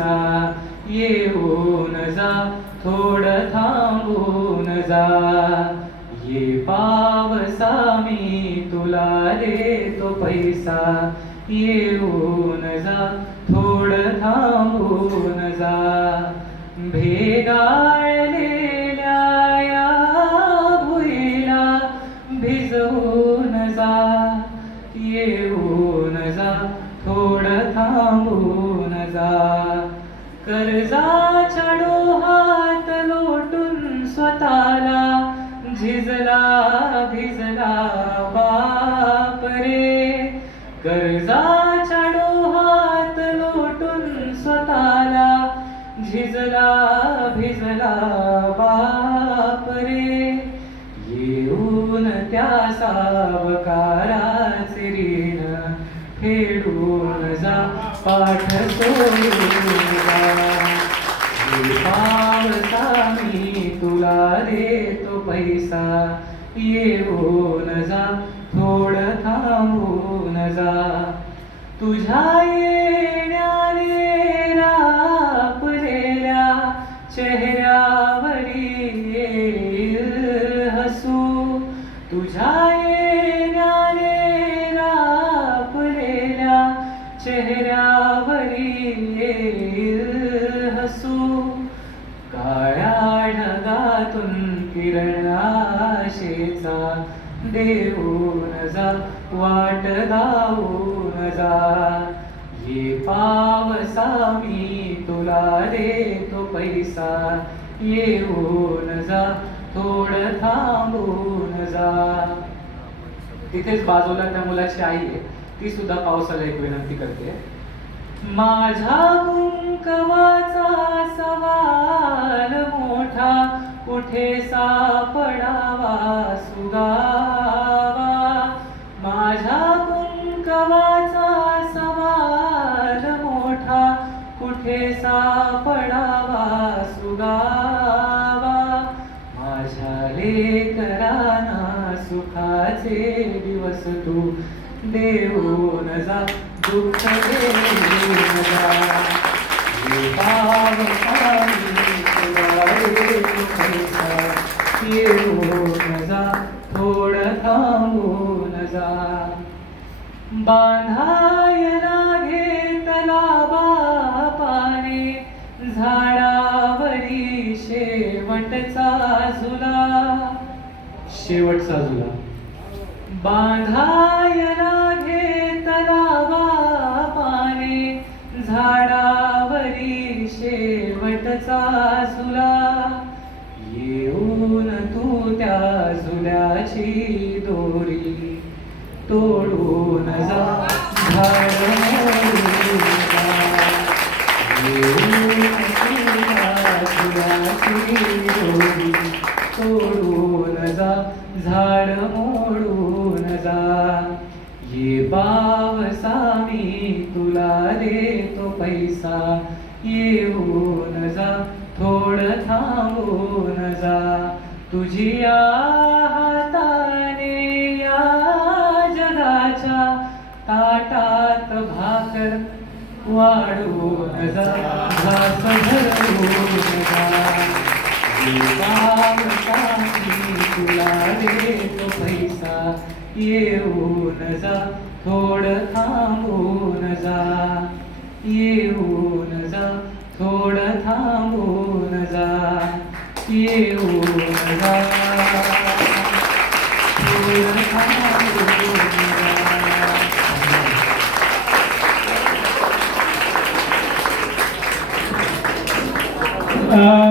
पैसा येऊन जा, थोडं थांबून जा. ये पावसा मी तुला देतो पैसा येऊन जा, थोडं थांबून जा. भेगाळलेल्या या भुईला भिजवून जा, येऊन जा, थोडं थांबून जा. कर्जाच्या डोहात लोटून स्वतःला झिजला भिजला बाप रे. कर्जाच्या डोहात लोटून स्वतःला झिजला भिजला बाप रे. येऊन त्या सावकाराचे ऋण फेडून जा, पाठ सोडून जा. पावसा मी तुला देतो पैसा येऊन जा, थोडं थांबून जा. तुझ्या येण्याने रापलेल्या चेहऱ्यावरील येईल हसू. तुझ्या येण्याने रापलेल्या चेहऱ्यावरील येईल हसू. काळ्या ढगातून किरण आशेचा देऊन जा, वाट लावून जा. ये पावसा मी तुला देतो पैसा येऊन जा, थोडं थांबून जा. तिथेच बाजूला त्या मुलाची आई आहे, ती सुद्धा पावसाला एक विनंती करते. माझ्या कुंकवाचा सवाल मोठा कुठे सापडावा सुगावा. माझ्या कुंकवाचा सवाल मोठा कुठे सापडावा सुगावा. माझ्या लेकरांना सुखाचे दिवस तू देऊन जा, दुःख देऊन जा. पावसा मी तुला देतो पैसा येऊन जा, थोडं थांबून जा. बांधायला घेतला बापाने झाडावरी शेवटचा झुला. शेवटचा झुला बांधायला घेतला बापाने झाडावरी शेवटचा झुला. येऊन तू त्या झुल्याची दोरी तोडून जा, झाड मोडून जा. येऊन तू त्या झुल्याची दोरी तोडून जा, झाड मोडून जा. ये पावसा मी तुला देतो पैसा येऊन जा, थोडं थांबून जा. तुझी या हाताने या जगाच्या ताटात भाकर वाढून जा, घास भरवून जा. पावसा मी तुला देतो पैसा येऊन जा, थोडं थांबून जा. येऊन जा, थोडं थांबून जा. येऊन जा, थोडं थांबून जा.